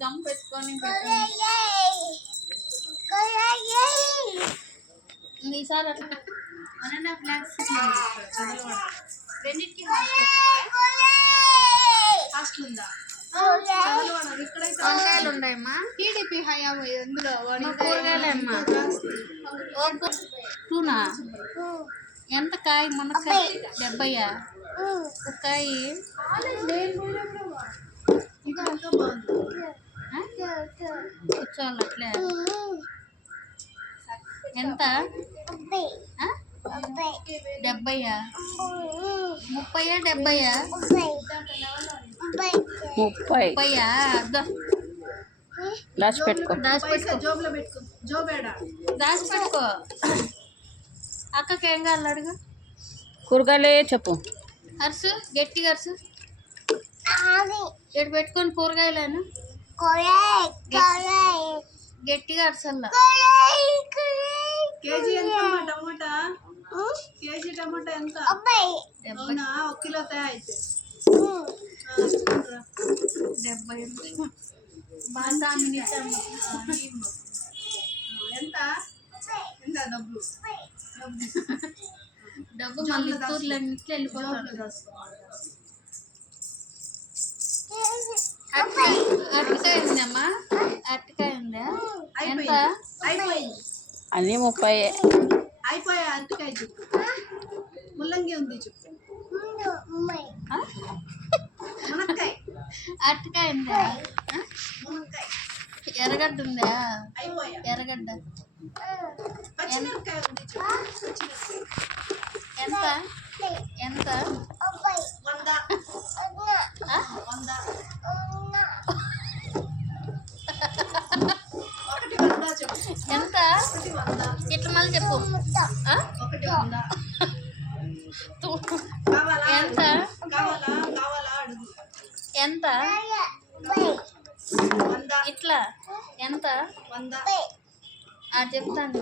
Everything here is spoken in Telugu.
గమ్ పెట్టుకొని పెట్టండి. ఈసారి అట్లా వన్ అండ్ హాఫ్ ల్యాక్స్ రెండింటికి హాస్టల్ ఉందా? చదలవాడ ఇక్కడైతే వంకాయలు ఉన్నాయమ్మా టీడీపీ హయాం ఎందులో? కూరగాయలమ్మా టూనా? ఎంత కాయ? మునక్కాయ డెబ్బయ్యా ఒక కాయ? కూర్చోవాలి అట్లే ఎంత? డెబ్బయ్యా ముప్పయ్యా డెబ్బయ్యా ముప్పై. ముప్పయ్యా అద్దా. దాచి పెట్టుకో. జోబులో పెట్టుకో. జోబేడా దాచిపెట్టుకో అక్కకి ఏం కావాలి అడుగు. కూరగాయలే చెప్పు. అరుసు గట్టిగా అరుసు. ఇటు పెట్టుకొని కూరగాయలను? గట్టిగా అరసల్లా కేజీ ఎంత అమ్మా టమోటా కేజీ టమోటా ఎంత డెబ్బై అవునా ఒక కిలో తయారు అయితే డెబ్బై బాగా ఎంత ఎంత డబ్బులు డబ్బు మళ్ళీ తూర్లు అన్నిట్లో వెళ్ళిపోతాడు అయిపోయింది? అన్నీ ముప్పై. అయిపోయా? అంతకాయ చెప్పు. ముల్లంగి ఉంది చెప్పు. ఆ? మునక్కాయ. అరటికాయ ఉందా? మునక్కాయ. ఎర్రగడ్డ ఉందా? అయిపోయా. ఎర్రగడ్డ. ఎంత? ఎంత? ఎంత? ఇట్లా మళ్ళీ చెప్పు. ఎంత? ఎంత? ఇట్లా? ఎంత? వంద చెప్తాను